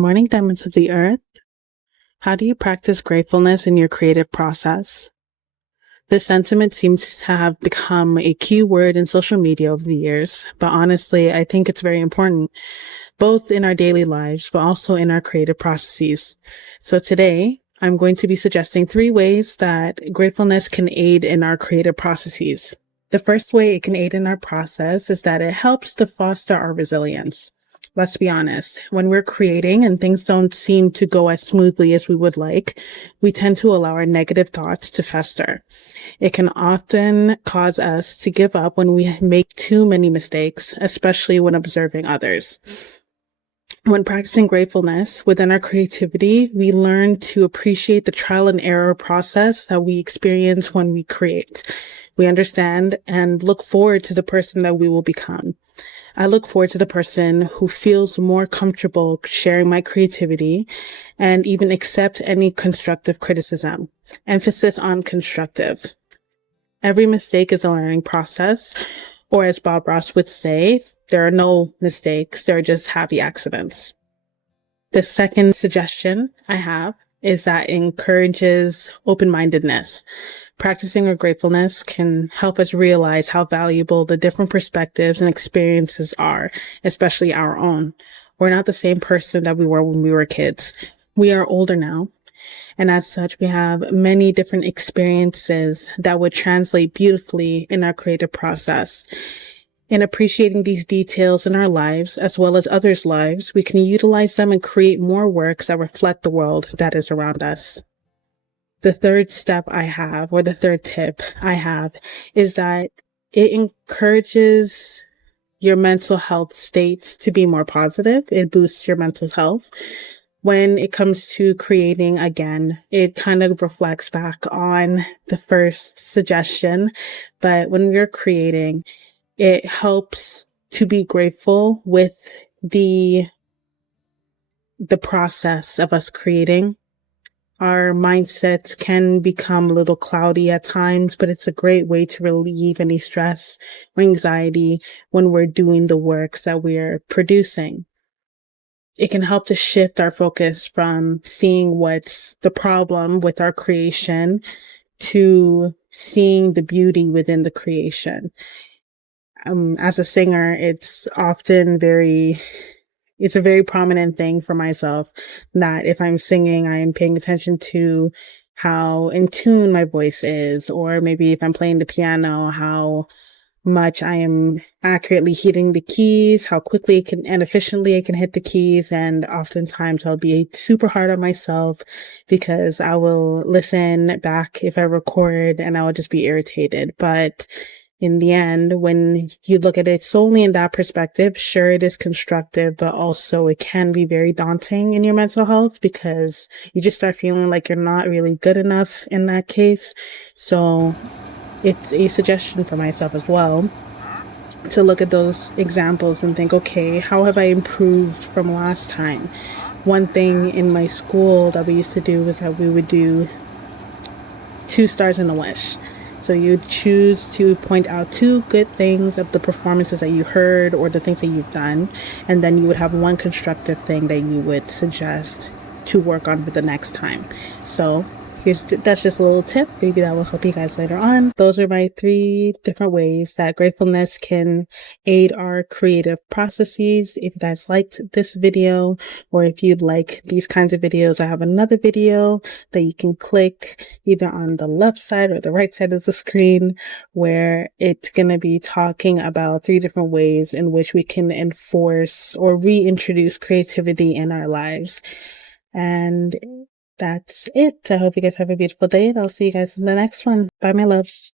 Morning diamonds of the earth. How do you practice gratefulness in your creative process? This sentiment seems to have become a key word in social media over the years, but honestly, I think it's very important, both in our daily lives, but also in our creative processes. So today, I'm going to be suggesting 3 ways that gratefulness can aid in our creative processes. The first way it can aid in our process is that it helps to foster our resilience. Let's be honest, when we're creating and things don't seem to go as smoothly as we would like, we tend to allow our negative thoughts to fester. It can often cause us to give up when we make too many mistakes, especially when observing others. When practicing gratefulness within our creativity, we learn to appreciate the trial and error process that we experience when we create. We understand and look forward to the person that we will become. I look forward to the person who feels more comfortable sharing my creativity and even accept any constructive criticism. Emphasis on constructive. Every mistake is a learning process, or as Bob Ross would say, there are no mistakes, there are just happy accidents. The second suggestion I have is that it encourages open-mindedness. Practicing our gratefulness can help us realize how valuable the different perspectives and experiences are, especially our own. We're not the same person that we were when we were kids. We are older now, and as such, we have many different experiences that would translate beautifully in our creative process. In appreciating these details in our lives, as well as others' lives, we can utilize them and create more works that reflect the world that is around us. The third step I have, or the third tip I have, is that it encourages your mental health states to be more positive. It boosts your mental health. When it comes to creating, again, it kind of reflects back on the first suggestion, but when we're creating, it helps to be grateful with the process of us creating. Our mindsets can become a little cloudy at times, but it's a great way to relieve any stress or anxiety when we're doing the works that we're producing. It can help to shift our focus from seeing what's the problem with our creation to seeing the beauty within the creation. As a singer, it's a very prominent thing for myself that if I'm singing, I am paying attention to how in tune my voice is, or maybe if I'm playing the piano, how much I am accurately hitting the keys, how quickly and efficiently I can hit the keys. And oftentimes I'll be super hard on myself because I will listen back if I record and I will just be irritated. But in the end, when you look at it solely in that perspective, sure, it is constructive, but also it can be very daunting in your mental health because you just start feeling like you're not really good enough in that case. So it's a suggestion for myself as well to look at those examples and think, okay, how have I improved from last time? One thing in my school that we used to do was that we would do 2 stars and a wish. So you choose to point out 2 good things of the performances that you heard or the things that you've done, and then you would have 1 constructive thing that you would suggest to work on for the next time. So that's just a little tip. Maybe that will help you guys later on. Those are my 3 different ways that gratefulness can aid our creative processes. If you guys liked this video, or if you'd like these kinds of videos, I have another video that you can click either on the left side or the right side of the screen, where it's going to be talking about 3 different ways in which we can enforce or reintroduce creativity in our lives. And that's it. I hope you guys have a beautiful day, and I'll see you guys in the next one. Bye, my loves.